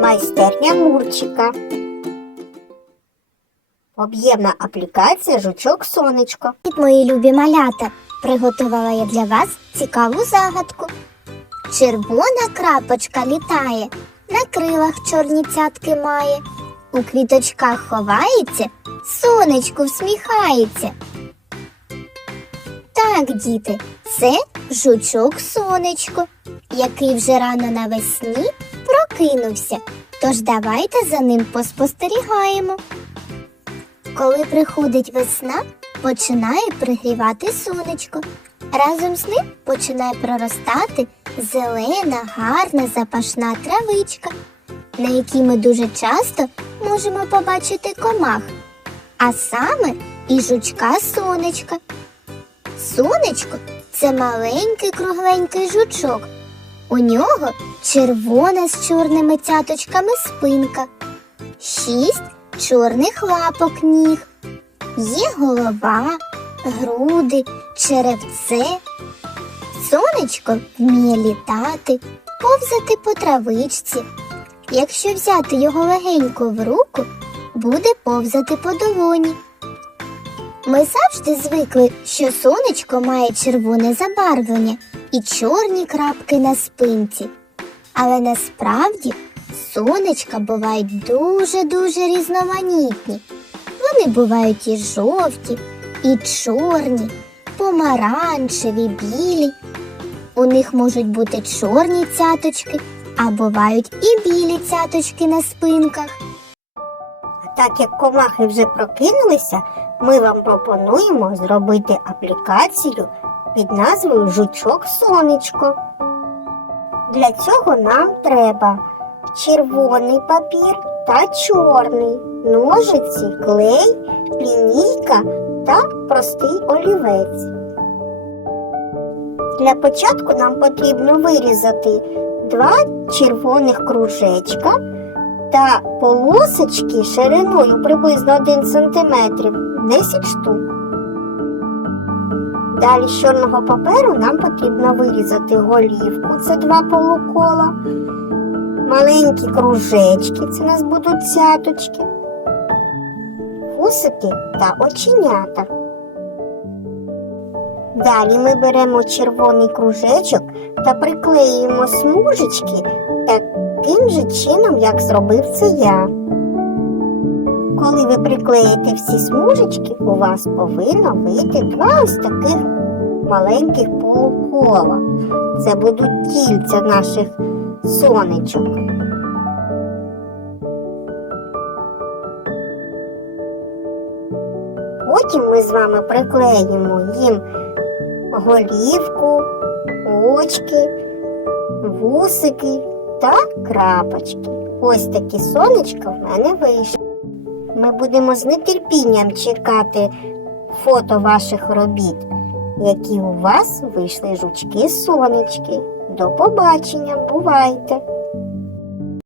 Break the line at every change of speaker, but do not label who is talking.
Майстерня Мурчика. Об'ємна аплікація Жучок Сонечко.
Привіт, мої любі малята! Приготувала я для вас цікаву загадку. Червона крапочка літає, на крилах чорні цятки має, у квіточках ховається, сонечку всміхається. Так, діти, це жучок сонечко, який вже рано навесні прокинувся. Тож давайте за ним поспостерігаємо. Коли приходить весна, починає пригрівати сонечко. Разом з ним починає проростати зелена, гарна запашна травичка, на якій ми дуже часто можемо побачити комах, а саме і жучка сонечка. Сонечко це маленький кругленький жучок. У нього червона з чорними цяточками спинка, шість чорних лапок ніг. Є голова, груди, черевце. Сонечко вміє літати, повзати по травичці. Якщо взяти його легенько в руку, буде повзати по долоні. Ми завжди звикли, що сонечко має червоне забарвлення і чорні крапки на спинці. Але насправді сонечка бувають дуже-дуже різноманітні. Вони бувають і жовті, і чорні, помаранчеві, білі. У них можуть бути чорні цяточки, а бувають і білі цяточки на спинках.
А так як комахи вже прокинулися, ми вам пропонуємо зробити аплікацію під назвою Жучок Сонечко. Для цього нам треба червоний папір та чорний, ножиці, клей, лінійка та простий олівець. Для початку нам потрібно вирізати два червоних кружечка та полосочки шириною приблизно 1 см 10 штук. Далі з чорного паперу нам потрібно вирізати голівку, це два полукола, маленькі кружечки, це у нас будуть цяточки, фусики та оченята. Далі ми беремо червоний кружечок та приклеюємо смужечки таким же чином, як зробив це я. Коли ви приклеїте всі смужечки, у вас повинно вийти два ось таких маленьких полукола. Це будуть кільця наших сонечок. Потім ми з вами приклеїмо їм голівку, очки, вусики та крапочки. Ось такі сонечка в мене вийшли. Ми будемо з нетерпінням чекати фото ваших робіт, які у вас вийшли жучки сонечки. До побачення, бувайте!